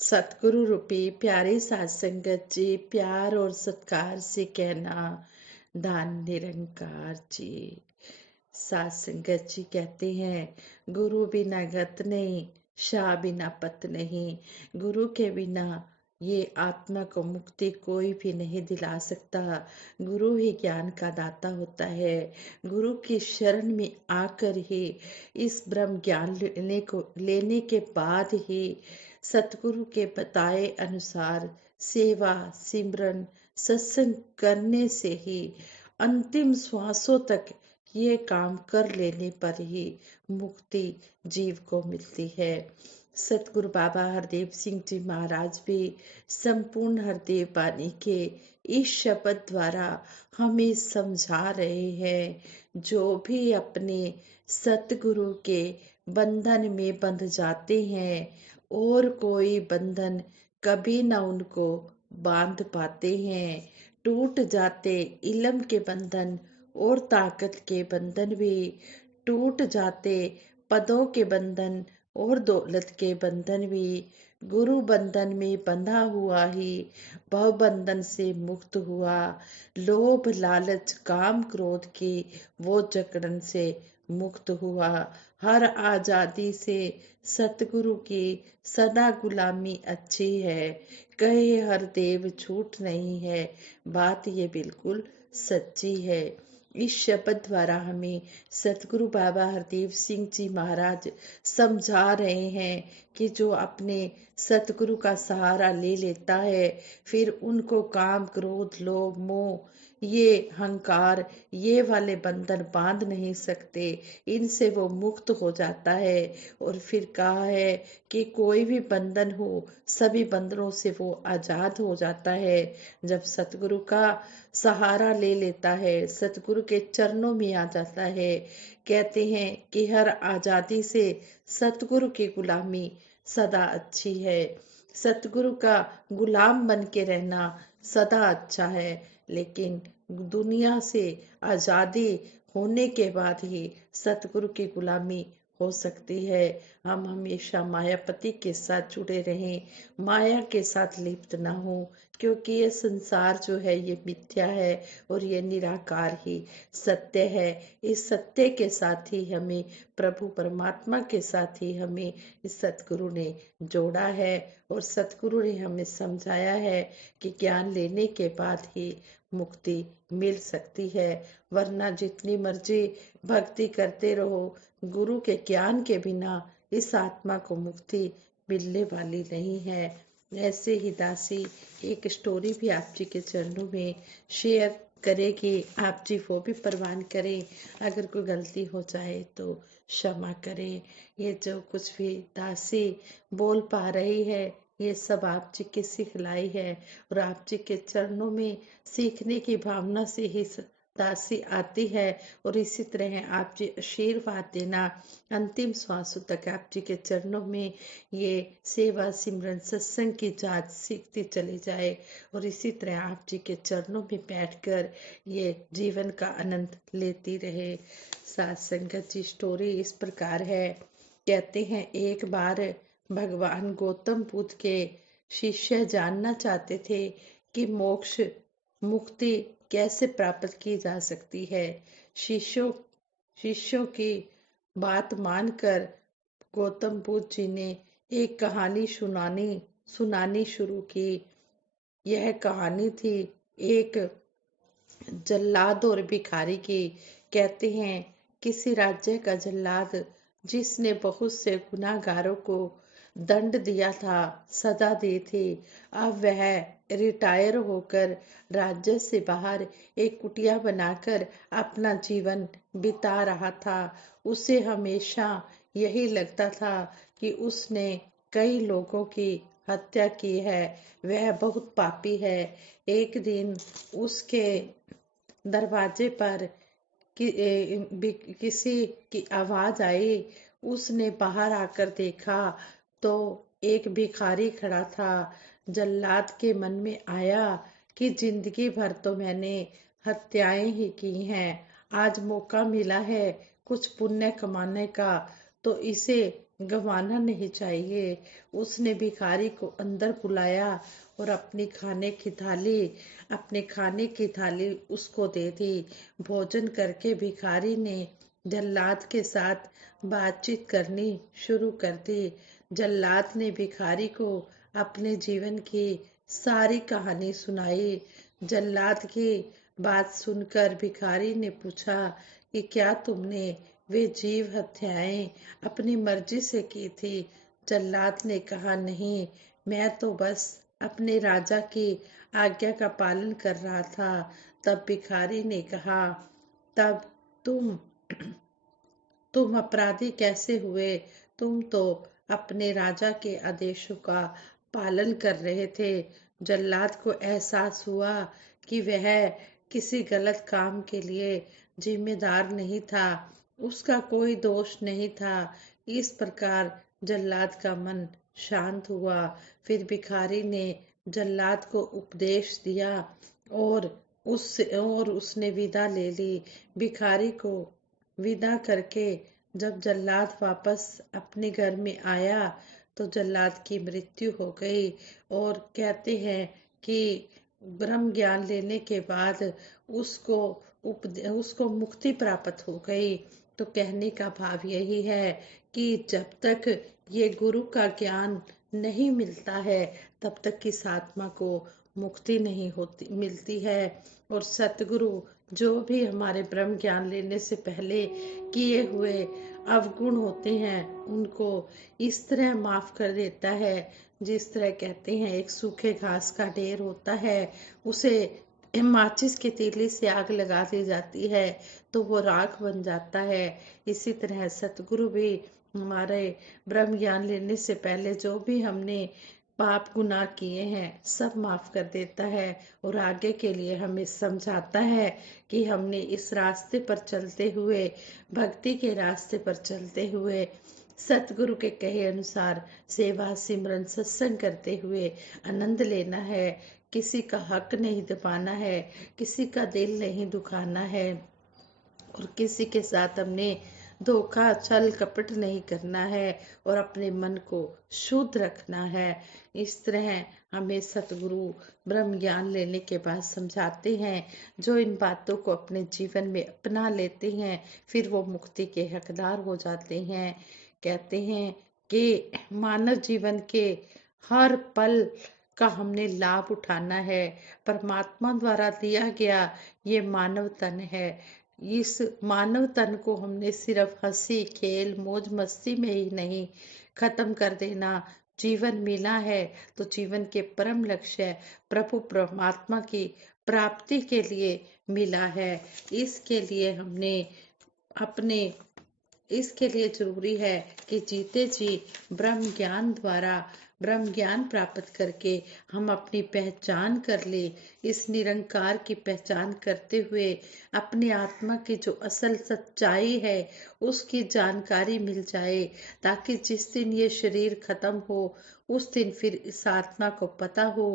सतगुरु रूपी प्यारी साध संगत जी, प्यार और सत्कार से कहना, दान निरंकार जी। साध संगत जी कहते हैं, गुरु बिना गत नहीं, शाह बिना पत नहीं। गुरु के बिना ये आत्मा को मुक्ति कोई भी नहीं दिला सकता। गुरु ही ज्ञान का दाता होता है। गुरु की शरण में आकर ही, इस ब्रह्म ज्ञान लेने के बाद ही, सतगुरु के बताए अनुसार सेवा सिमरन सत्संग करने से ही अंतिम श्वासों तक ये काम कर लेने पर ही मुक्ति जीव को मिलती है। सतगुरु बाबा हरदेव सिंह जी महाराज भी संपूर्ण हरदेव वाणी के इस शब्द द्वारा हमें समझा रहे हैं, जो भी अपने सतगुरु के बंधन में बंध जाते हैं और कोई बंधन कभी न उनको बांध पाते हैं। टूट जाते इल्म के बंधन और ताकत के बंधन भी, टूट जाते पदों के बंधन और दौलत के बंधन भी। गुरु बंधन में बंधा हुआ ही भव बंधन से मुक्त हुआ। लोभ लालच काम क्रोध की वो जकड़न से मुक्त हुआ। हर आजादी से सतगुरु की सदा गुलामी अच्छी है। कहे हर देव झूठ नहीं है, बात ये बिल्कुल सच्ची है। इस शब्द द्वारा हमें सतगुरु बाबा हरदेव सिंह जी महाराज समझा रहे हैं कि जो अपने सतगुरु का सहारा ले लेता है, फिर उनको काम क्रोध लोभ मोह ये हंकार ये वाले बंधन बांध नहीं सकते। इनसे वो मुक्त हो जाता है। और फिर कहा है कि कोई भी बंधन हो, सभी बंधनों से वो आजाद हो जाता है जब सतगुरु का सहारा ले लेता है, सतगुरु के चरणों में आ जाता है। कहते हैं कि हर आजादी से सतगुरु की गुलामी सदा अच्छी है। सतगुरु का गुलाम बन के रहना सदा अच्छा है, लेकिन दुनिया से आजादी होने के बाद ही सतगुरु की गुलामी हो सकती है। हम हमेशा मायापति के साथ जुड़े रहें, माया के साथ लिप्त ना हो, क्योंकि ये संसार जो है ये मिथ्या है और ये निराकार ही सत्य है। इस सत्य के साथ ही हमें प्रभु परमात्मा के साथ ही हमें इस सतगुरु ने जोड़ा है और सतगुरु ने हमें समझाया है कि ज्ञान लेने के बाद ही मुक्ति मिल सकती है, वरना जितनी मर्जी भक्ति करते रहो, गुरु के ज्ञान के बिना इस आत्मा को मुक्ति मिलने वाली नहीं है। ऐसे ही दासी एक स्टोरी भी आप जी के चरणों में शेयर करेगी। आप जी वो भी परवान करें, अगर कोई गलती हो जाए तो क्षमा करें। ये जो कुछ भी दासी बोल पा रही है, ये सब आप जी की सिखलाई है और आप जी के चरणों में सीखने की भावना से ही दासी आती है। और इसी तरह आप जी आशीर्वाद देना, अंतिम श्वासों तक आप जी के चरणों में ये सेवा सिमरन सत्संग की जांच सीखती चली जाए और इसी तरह आप जी के चरणों में बैठकर ये जीवन का आनंद लेती रहे। साथ संगत जी स्टोरी इस प्रकार है। कहते हैं एक बार भगवान गौतम बुद्ध के शिष्य जानना चाहते थे कि मोक्ष मुक्ति कैसे प्राप्त की जा सकती है। शिष्यों शिष्यों की बात मानकर गौतम बुद्ध जी ने एक कहानी सुनानी शुरू की। यह कहानी थी एक जल्लाद और भिखारी की। कहते हैं किसी राज्य का जल्लाद, जिसने बहुत से गुनाहगारों को दंड दिया था, सजा दी थी, अब वह रिटायर होकर राज्य से बाहर एक कुटिया बनाकर अपना जीवन बिता रहा था। उसे हमेशा यही लगता था कि उसने कई लोगों की हत्या की है, वह बहुत पापी है। एक दिन उसके दरवाजे पर किसी की आवाज आई। उसने बाहर आकर देखा तो एक भिखारी खड़ा था। जल्लाद के मन में आया कि जिंदगी भर तो मैंने हत्याएं ही की हैं, आज मौका मिला है कुछ पुण्य कमाने का, तो इसे गंवाना नहीं चाहिए। उसने भिखारी को अंदर बुलाया और अपने खाने की थाली उसको दे दी। भोजन करके भिखारी ने जल्लाद के साथ बातचीत करनी शुरू कर दी। जल्लाद ने भिखारी को अपने जीवन की सारी कहानी सुनाई। जल्लाद की बात सुनकर भिखारी ने पूछा कि क्या तुमने वे जीव हत्याएं अपनी मर्जी से की थी? जल्लाद ने कहा, नहीं, मैं तो बस अपने राजा की आज्ञा का पालन कर रहा था। तब भिखारी ने कहा, तब तुम तुम अपराधी कैसे हुए? तुम तो अपने राजा के आदेशों का पालन कर रहे थे। जल्लाद को एहसास हुआ कि वह किसी गलत काम के लिए जिम्मेदार नहीं था। उसका कोई दोष नहीं था। इस प्रकार जल्लाद का मन शांत हुआ। फिर भिखारी ने जल्लाद को उपदेश दिया और उसने विदा ले ली। भिखारी को विदा करके जब जल्लाद वापस अपने घर में आया तो जल्लाद की मृत्यु हो गई। और कहते हैं कि ब्रह्म ज्ञान लेने के बाद उसको उसको मुक्ति प्राप्त हो गई। तो कहने का भाव यही है कि जब तक ये गुरु का ज्ञान नहीं मिलता है तब तक किस आत्मा को मुक्ति नहीं होती मिलती है। और सतगुरु जो भी हमारे ब्रह्म ज्ञान लेने से पहले किए हुए अवगुण होते हैं उनको इस तरह माफ कर देता है, जिस तरह कहते हैं एक सूखे घास का ढेर होता है, उसे माचिस की तीली से आग लगा दी जाती है तो वो राख बन जाता है। इसी तरह सतगुरु भी हमारे ब्रह्म ज्ञान लेने से पहले जो भी हमने पाप गुनाह किए हैं सब माफ कर देता है और आगे के लिए हमें समझाता है कि हमने इस रास्ते पर चलते हुए, भक्ति के रास्ते पर चलते हुए, सतगुरु के कहे अनुसार सेवा सिमरन सत्संग करते हुए आनंद लेना है। किसी का हक नहीं दबाना है, किसी का दिल नहीं दुखाना है और किसी के साथ हमने धोखा छल कपट नहीं करना है और अपने मन को शुद्ध रखना है। इस तरह हमें सतगुरु ब्रह्म ज्ञान लेने के बाद समझाते हैं। जो इन बातों को अपने जीवन में अपना लेते हैं फिर वो मुक्ति के हकदार हो जाते हैं। कहते हैं कि मानव जीवन के हर पल का हमने लाभ उठाना है। परमात्मा द्वारा दिया गया ये मानव तन है। इस मानव तन को हमने सिर्फ हंसी खेल मौज मस्ती में ही नहीं खत्म कर देना। जीवन मिला है तो जीवन के परम लक्ष्य प्रभु परमात्मा की प्राप्ति के लिए मिला है। इसके लिए हमने अपने इसके लिए जरूरी है कि जीते जी ब्रह्म ज्ञान प्राप्त करके हम अपनी पहचान कर ले। इस निरंकार की पहचान करते हुए अपनी आत्मा की जो असल सच्चाई है उसकी जानकारी मिल जाए, ताकि जिस दिन ये शरीर खत्म हो उस दिन फिर इस आत्मा को पता हो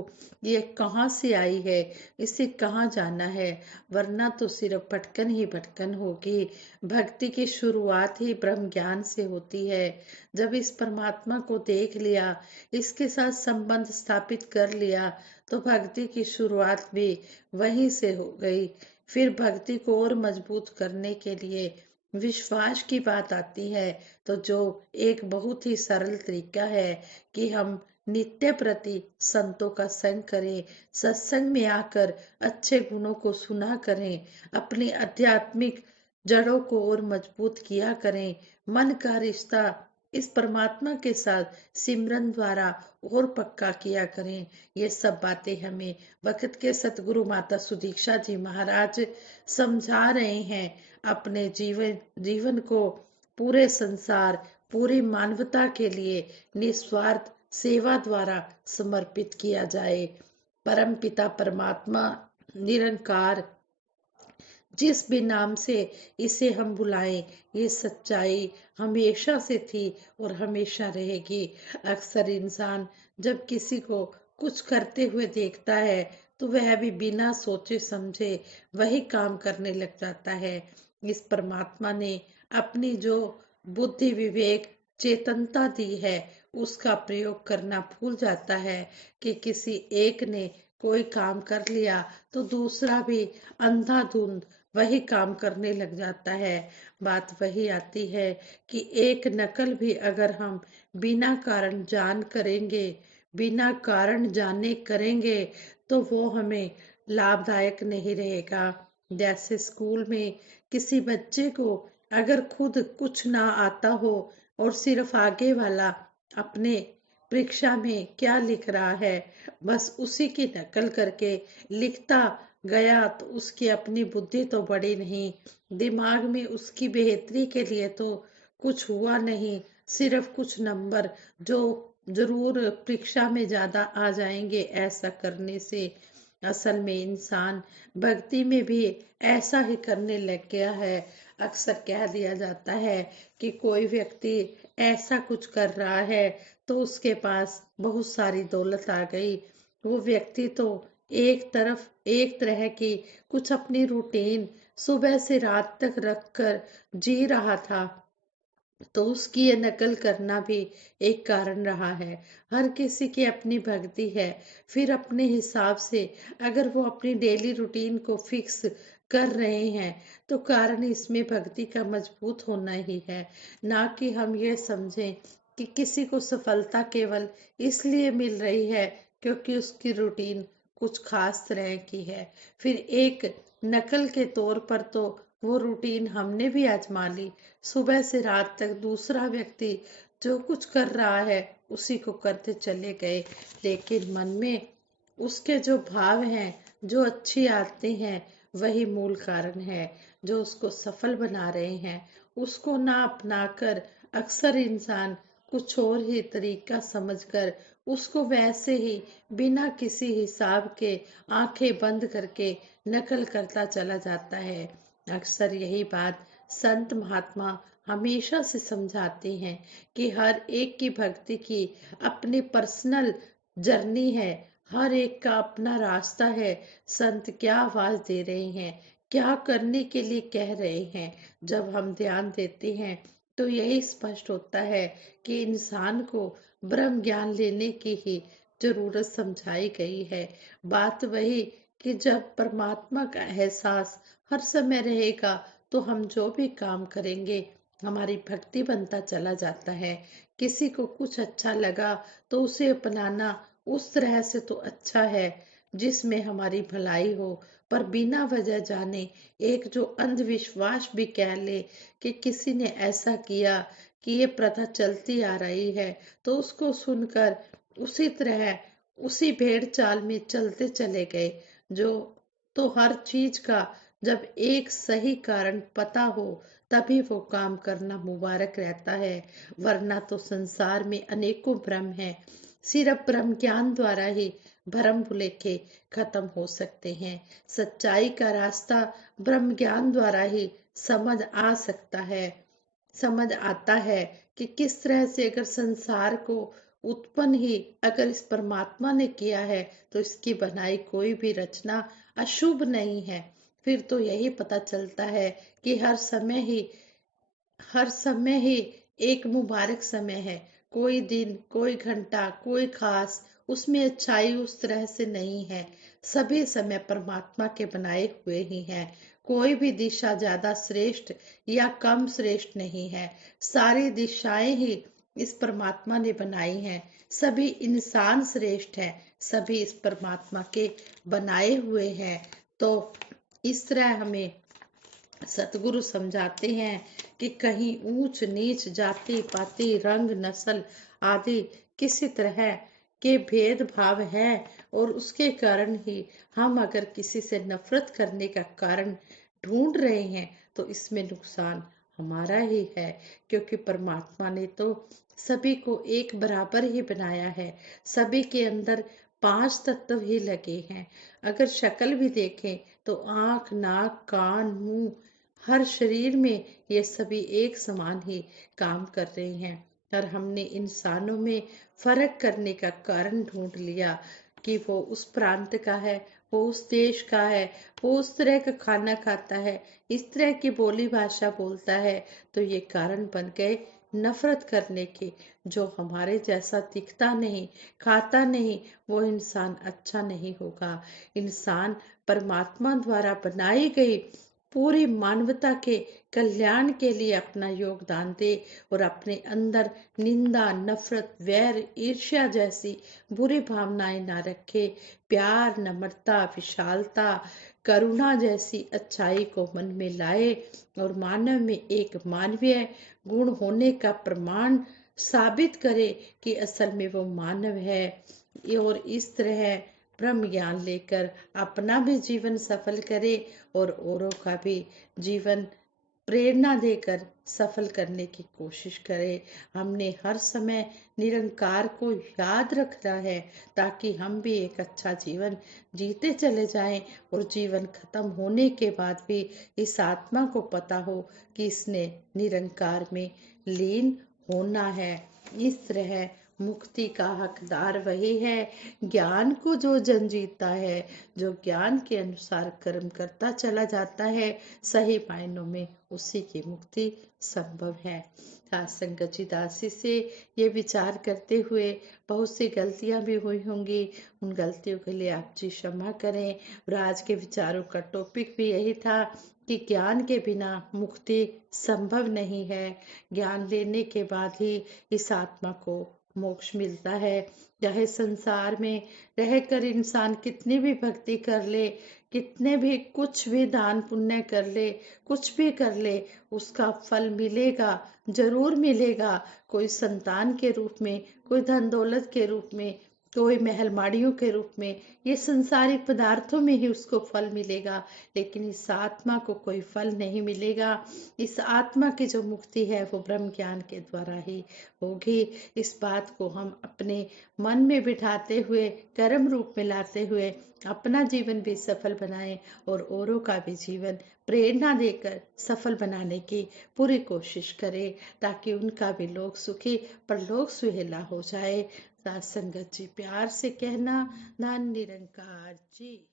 ये कहाँ से आई है, इसे कहाँ जाना है। वरना तो सिर्फ भटकन ही भटकन होगी। भक्ति की शुरुआत ही ब्रह्म ज्ञान से होती है। जब इस परमात्मा को देख लिया, इसके साथ संबंध स्थापित कर लिया तो भक्ति की शुरुआत भी वहीं से हो गई। फिर भक्ति को और मजबूत करने के लिए विश्वास की बात आती है तो जो एक बहुत ही सरल तरीका है कि हम नित्य प्रति संतों का संग करें, सत्संग में आकर अच्छे गुणों को सुना करें, अपनी आध्यात्मिक जड़ों को और मजबूत किया करें, मन का रिश्ता इस परमात्मा के साथ सिमरन द्वारा और पक्का किया करें। ये सब बातें हमें वक्त के सतगुरु माता सुदीक्षा जी महाराज समझा रहे हैं। अपने जीवन को पूरे संसार, पूरी मानवता के लिए निस्वार्थ सेवा द्वारा समर्पित किया जाए। परम पिता परमात्मा निरंकार जिस भी नाम से इसे हम बुलाएं, ये सच्चाई हमेशा से थी और हमेशा रहेगी। अक्सर इंसान जब किसी को कुछ करते हुए देखता है तो वह भी बिना सोचे समझे वही काम करने लग जाता है। इस परमात्मा ने अपनी जो बुद्धि विवेक चेतनता दी है उसका प्रयोग करना भूल जाता है कि किसी एक ने कोई काम कर लिया तो दूसरा भी अंधाधुंध वही काम करने लग जाता है। बात वही आती है कि एक नकल भी अगर हम बिना कारण जान करेंगे, बिना कारण जाने करेंगे तो वो हमें लाभदायक नहीं रहेगा। जैसे स्कूल में किसी बच्चे को अगर खुद कुछ ना आता हो और सिर्फ आगे वाला अपने परीक्षा में क्या लिख रहा है बस उसी की नकल करके लिखता गया तो उसकी अपनी बुद्धि तो बढ़ी नहीं, दिमाग में उसकी बेहतरी के लिए तो कुछ हुआ नहीं, सिर्फ कुछ नंबर जो जरूर परीक्षा में ज्यादा आ जाएंगे ऐसा करने से। असल में इंसान भक्ति में भी ऐसा ही करने लग गया है। अक्सर कह दिया जाता है कि कोई व्यक्ति ऐसा कुछ कर रहा है तो उसके पास बहुत सारी दौलत आ गई। वो व्यक्ति तो एक तरह की कुछ अपनी रूटीन सुबह से रात तक रखकर जी रहा था, तो उसकी ये नकल करना भी एक कारण रहा है। हर किसी की अपनी भक्ति है, फिर अपने हिसाब से अगर वो अपनी डेली रूटीन को फिक्स कर रहे हैं तो कारण इसमें भक्ति का मजबूत होना ही है। ना कि हम ये समझें कि किसी को सफलता केवल इसलिए मिल रही है क्योंकि उसकी रूटीन कुछ खास तरह की है। फिर एक नकल के तौर पर तो वो रूटीन हमने भी आजमा ली, सुबह से रात तक दूसरा व्यक्ति जो कुछ कर रहा है उसी को करते चले गए, लेकिन मन में उसके जो भाव हैं, जो अच्छी आदतें हैं, वही मूल कारण है जो उसको सफल बना रहे हैं। उसको ना अपनाकर अक्सर इंसान कुछ और ही तरीका समझकर उसको वैसे ही बिना किसी हिसाब के आंखें बंद करके नकल करता चला जाता है। अक्सर यही बात संत महात्मा हमेशा से समझाते हैं कि हर एक की भक्ति की अपनी पर्सनल जर्नी है, हर एक का अपना रास्ता है। संत क्या आवाज दे रहे हैं, क्या करने के लिए कह रहे हैं, जब हम ध्यान देते हैं तो यही स्पष्ट होता है कि इंसान को ब्रह्म ज्ञान लेने की ही जरूरत समझाई गई है। बात वही कि जब परमात्मा का एहसास हर समय रहेगा तो हम जो भी काम करेंगे हमारी भक्ति बनता चला जाता है। किसी को कुछ अच्छा लगा तो उसे अपनाना उस तरह से तो अच्छा है जिसमें हमारी भलाई हो, पर बिना वजह जाने एक जो अंधविश्वास भी कह ले कि किसी ने ऐसा किया कि ये प्रथा चलती आ रही है तो उसको सुनकर उसी तरह उसी भेड़ चाल में चलते चले गए। जो तो हर चीज का जब एक सही कारण पता हो तभी वो काम करना मुबारक रहता है, वरना तो संसार में अनेकों भ्रम हैं। सिर्फ ब्रह्म ज्ञान द्वारा ही भ्रम भुलेखे खत्म हो सकते हैं। सच्चाई का रास्ता ब्रह्म ज्ञान द्वारा ही समझ आ सकता है। समझ आता है कि किस तरह से अगर संसार को उत्पन्न ही अगर इस परमात्मा ने किया है तो इसकी बनाई कोई भी रचना अशुभ नहीं है। फिर तो यही पता चलता है कि हर समय ही एक मुबारक समय है। कोई दिन, कोई घंटा, कोई खास उसमें अच्छाई उस तरह से नहीं है। सभी समय परमात्मा के बनाए हुए ही हैं। कोई भी दिशा ज्यादा श्रेष्ठ या कम श्रेष्ठ नहीं है। सारी दिशाएं ही इस परमात्मा ने बनाई हैं। सभी इंसान श्रेष्ठ हैं, सभी इस परमात्मा के बनाए हुए हैं। तो इस तरह हमें सतगुरु समझाते हैं कि कहीं ऊंच नीच, जाति पाति, रंग नस्ल आदि किसी तरह के भेदभाव है और उसके कारण ही हम अगर किसी से नफरत करने का कारण ढूंढ रहे हैं तो इसमें नुकसान हमारा ही है, क्योंकि परमात्मा ने तो सभी को एक बराबर ही बनाया है। सभी के अंदर पांच तत्व ही लगे हैं। अगर शक्ल भी देखें तो आंख, नाक, कान, मुंह, हर शरीर में ये सभी एक समान ही काम कर रहे हैं। और हमने इंसानों में फर्क करने का कारण ढूंढ लिया कि वो उस प्रांत का है, वो उस देश का है, वो उस तरह का खाना खाता है, इस तरह की बोली भाषा बोलता है। तो ये कारण बन गए नफरत करने की। जो हमारे जैसा दिखता नहीं, खाता नहीं, वो इंसान अच्छा नहीं होगा। इंसान परमात्मा द्वारा बनाई गई पूरी मानवता के कल्याण के लिए अपना योगदान दे और अपने अंदर निंदा, नफरत, वैर, ईर्ष्या जैसी बुरी भावनाएं ना रखे। प्यार, नम्रता, विशालता, करुणा जैसी अच्छाई को मन में लाए और मानव में एक मानवीय गुण होने का प्रमाण साबित करे कि असल में वो मानव है। और इस तरह ब्रह्म ज्ञान लेकर अपना भी जीवन सफल करे और औरों का भी जीवन प्रेरणा देकर सफल करने की कोशिश करे। हमने हर समय निरंकार को याद रखना है ताकि हम भी एक अच्छा जीवन जीते चले जाएं और जीवन खत्म होने के बाद भी इस आत्मा को पता हो कि इसने निरंकार में लीन होना है। इस तरह मुक्ति का हकदार वही है। ज्ञान को जो जन जीता है, जो ज्ञान के अनुसार कर्म करता चला जाता है, सही मायनों में उसी की मुक्ति संभव है। आज संगत जी दासी से ये विचार करते हुए बहुत सी गलतियां भी हुई होंगी। उन गलतियों के लिए आप जी क्षमा करें। और आज के विचारों का टॉपिक भी यही था कि ज्ञान के बिना मुक्ति संभव नहीं है। ज्ञान लेने के बाद ही इस आत्मा को मोक्ष मिलता है। चाहे संसार में रहकर इंसान कितनी भी भक्ति कर ले, कितने भी कुछ भी दान पुण्य कर ले, कुछ भी कर ले, उसका फल मिलेगा, जरूर मिलेगा। कोई संतान के रूप में, कोई धन दौलत के रूप में, कोई महल माड़ियों के रूप में, ये संसारिक पदार्थों में ही उसको फल मिलेगा, लेकिन इस आत्मा को कोई फल नहीं मिलेगा। इस आत्मा की जो मुक्ति है वो ब्रह्म ज्ञान के द्वारा ही होगी। इस बात को हम अपने मन में बिठाते हुए, कर्म रूप में लाते हुए अपना जीवन भी सफल बनाएं और औरों का भी जीवन प्रेरणा देकर सफल बनाने की पूरी कोशिश करें, ताकि उनका भी लोक सुखी परलोक सुहेला हो जाए। साथ संगत जी प्यार से कहना, धन निरंकार जी।